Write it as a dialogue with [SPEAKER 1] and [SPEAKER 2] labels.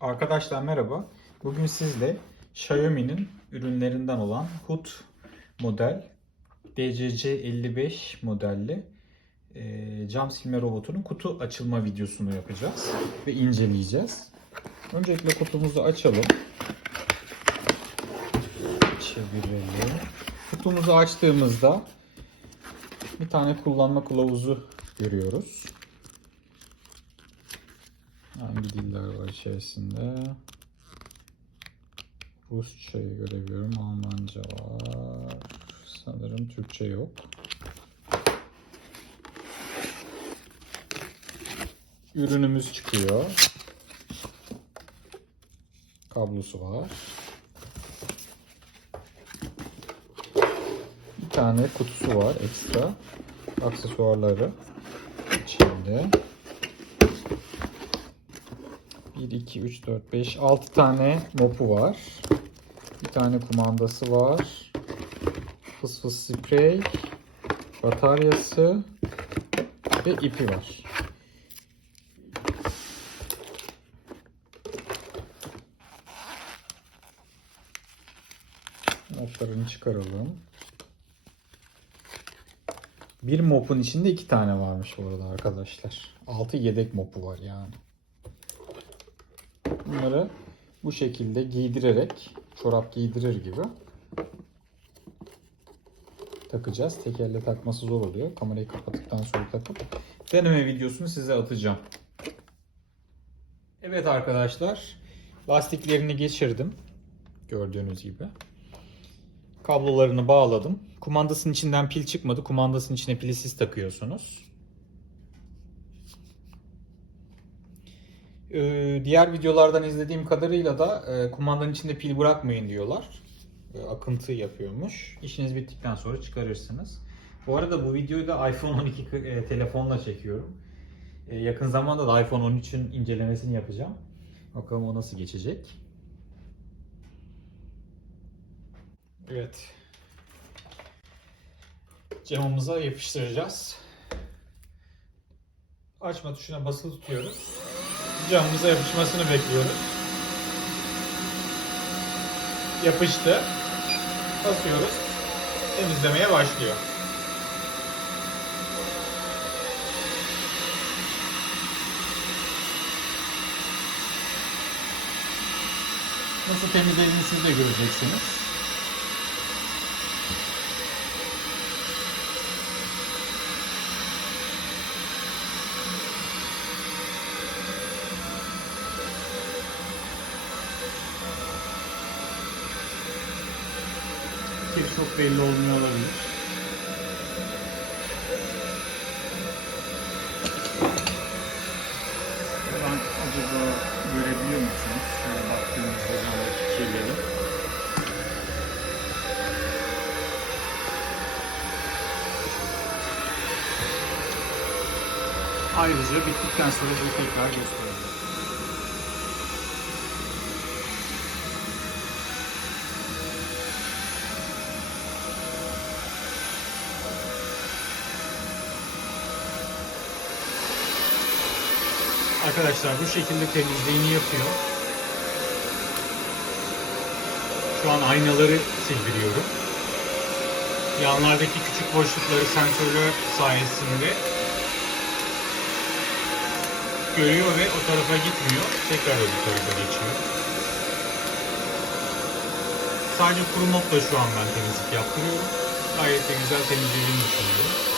[SPEAKER 1] Arkadaşlar merhaba. Bugün sizle Xiaomi'nin ürünlerinden olan HUD model DCC55 modelli e, cam silme robotunun kutu açılma videosunu yapacağız ve inceleyeceğiz. Öncelikle kutumuzu açalım. Çevirelim. Kutumuzu açtığımızda bir tane kullanma kılavuzu görüyoruz. Hangi diller var içerisinde? Rusçayı görebiliyorum. Almanca var. Sanırım Türkçe yok. Ürünümüz çıkıyor. Kablosu var. Bir tane kutusu var ekstra. Aksesuarları içinde. 1, 2, 3, 4, 5, 6 tane mopu var. Bir tane kumandası var. Fıs fıs sprey, bataryası ve ipi var. Moplarını çıkaralım. Bir mopun içinde iki tane varmış bu arada arkadaşlar. 6 yedek mopu var yani. Bunları bu şekilde giydirerek çorap giydirir gibi takacağız. Tekerle takması zor oluyor. Kamerayı kapattıktan sonra takıp deneme videosunu size atacağım. Evet arkadaşlar lastiklerini geçirdim. Gördüğünüz gibi. Kablolarını bağladım. Kumandasının içinden pil çıkmadı. Kumandasının içine pili siz takıyorsunuz. Diğer videolardan izlediğim kadarıyla da e, kumandanın içinde pil bırakmayın diyorlar. E, akıntı yapıyormuş. İşiniz bittikten sonra çıkarırsınız. Bu arada bu videoyu da iPhone 12 e, telefonla çekiyorum. Yakın zamanda da iPhone 13'ün incelemesini yapacağım. Bakalım o nasıl geçecek. Evet. Camımıza yapıştıracağız. Açma tuşuna basılı tutuyoruz camımıza yapışmasını bekliyoruz. Yapıştı. Basıyoruz. Temizlemeye başlıyor. Nasıl temizlediğini siz de göreceksiniz. Kir çok belli olmuyor olabilir. Buradan acaba görebiliyor musunuz? Şöyle baktığınızda camdaki kirleri. Ayrıca bittikten sonra size tekrar göstereceğim. Arkadaşlar bu şekilde temizliğini yapıyor. Şu an aynaları sildiriyorum. Yanlardaki küçük boşlukları sensörler sayesinde görüyor ve o tarafa gitmiyor. Tekrar öbür tarafa geçiyor. Sadece kuru mopla şu an ben temizlik yaptırıyorum. Gayet de güzel temizlediğini düşünüyorum.